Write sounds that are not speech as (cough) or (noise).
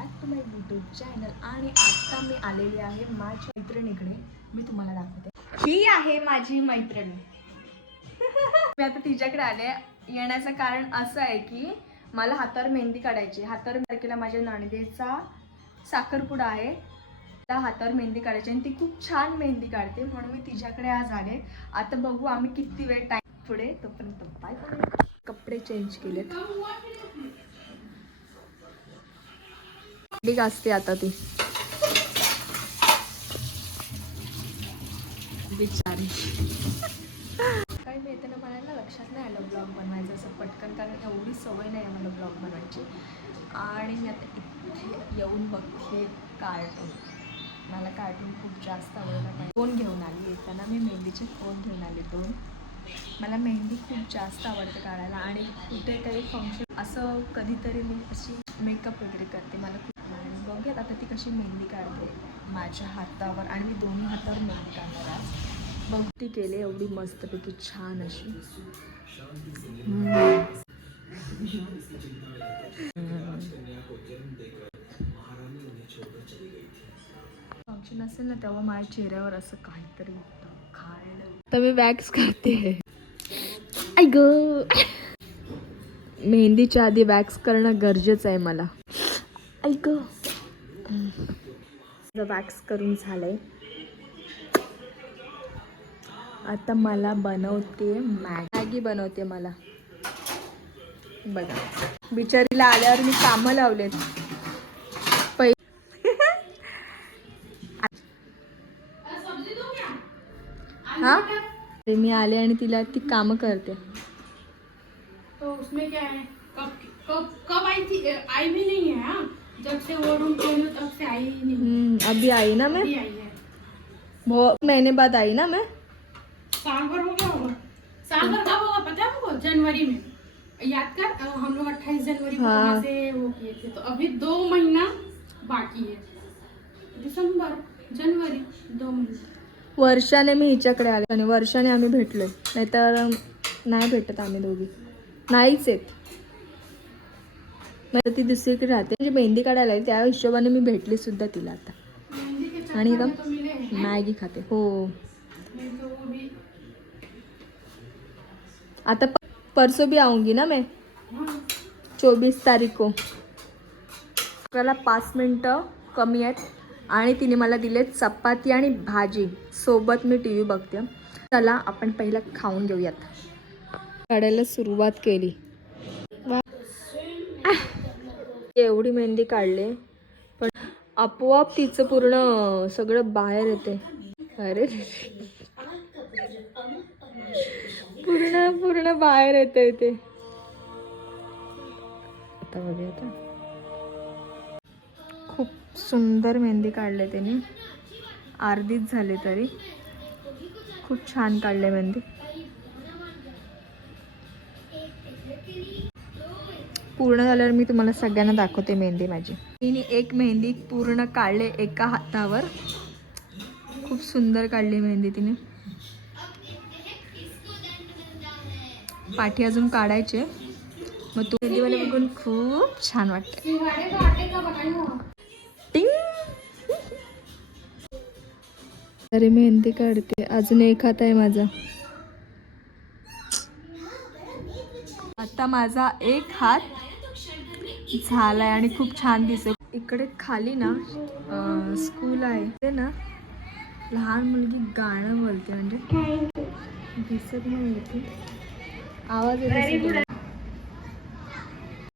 Back to my YouTube channel आणि आता मी आलेली आहे माझ्या मैत्रिणीकडे. मी तुम्हाला दाखवते. ही आहे माझी मैत्रिणी. (laughs) मी आता तिच्याकडे आले. येण्याचं कारण असं आहे की मला हातावर मेहंदी काढायची हातावर तारखेला माझ्या नणदेचा साखरपुडा आहे. त्या हातावर मेहंदी काढायची आणि ती खूप छान मेहंदी काढते. म्हणून मी तिच्याकडे आज आले. आता बघू आम्ही किती वेळ टाईम पुढे. तोपर्यंत बाय कपडे चेंज केलेत. ठीक असते आता ती. बिचारी. काही मी ना मला लक्षात नाही आलं ब्लॉग बनवायचं असं पटकन कारण एवढी सवय नाही आहे मला ब्लॉग बनवायची. आणि मी आता इथे येऊन बघते कार्टून. मला कार्टून खूप जास्त आवडला पाहिजे फोन घेऊन आली. येताना मी मेहंदीचे फोन घेऊन आले दोन. मला मेहंदी खूप जास्त आवडते काढायला. आणि कुठे काही फंक्शन असं कधीतरी मी अशी मेकअप वगैरे करते. मला खूप बघूयात आता ती कशी मेहंदी काढते? माझ्या हातावर आणि मी दोन्ही हातावर मेहंदी काढणार मग ती केले एवढी मस्तपैकी छान अशी. फंक्शन असेल ना तेव्हा माझ्या चेहऱ्यावर असं काहीतरी खायला. तर मी वॅक्स करते. आय ग. मेहंदीच्या आधी वॅक्स करणं गरजेचं आहे मला. ऐक वॅक्स करून झालंय. आता मला बनवते मॅगी. बनवते मला. बघा. बिचारीला आल्यावर मी कामं लावलेत. पै हा? ते मी आले आणि तिला ती कामं करते. तो उसमें क्या है? कप कप कप आई थी आई भी नहीं है हाँ? जब से वो रूम खोलने तब से आई ही। नहीं अभी आई ना मैं? अभी आई है। बहुत महीने बाद आई ना मैं? साल भर हो गया होगा। साल भर कब होगा पता है हमको जनवरी में। याद कर अ, हम लोग अट्ठाईस जनवरी को हाँ। वहाँ से वो किए थे? तो अभी दो महीना बाकी है। दिसंबर जनवरी दो महीने। वर्षाने मी हिच्याकडे आले आणि वर्षाने आम्ही भेटलोय. नाहीतर नाही भेटत आम्ही दोघी. नाहीच येत नाही ती दुसरीकडे राहते. म्हणजे मेहंदी काढायला त्या हिशोबाने मी भेटली सुद्धा तिला आता. आणि एकदम मॅगी खाते. हो. आता प- परसों भी आऊंगी ना मैं? चोवीस तारीख. को पाच मिनटं कमी आहेत. आणि तिने मला दिले चपाती आणि भाजी. सोबत मी टी व्ही बघते. चला आपण पहिला खाऊन घेऊयात. काढायला सुरुवात केली वा. आह. एवढी मेहंदी काढले. पण आपोआप तिचं पूर्ण सगळं बाहेर येते अरे पूर्ण पूर्ण बाहेर येते ते. आता बघूया आता. खूप सुंदर मेहंदी काढले त्याने अर्धीच झाले तरी. खूप छान काढले मेहंदी. पूर्ण झाल्यावर मी तुम्हाला सगळ्यांना दाखवते मेहंदी माझी. तिने एक मेहंदी पूर्ण काढले एका हातावर. खूप सुंदर काढली मेहंदी तिने. पाठी अजून काढायचे. मग तू मेहंदीवाले बघून खूप छान वाटते सिंघाड़े टिंग! अरे मेहंदी काढते. अजून एक हात आहे माझा. आता माझा एक हात झाला आहे आणि खूप छान दिसतो इकडे खाली ना स्कूल आहे. ते ना लहान मुलगी गाणं बोलते म्हणजे. दिसत नाही आवाज येतो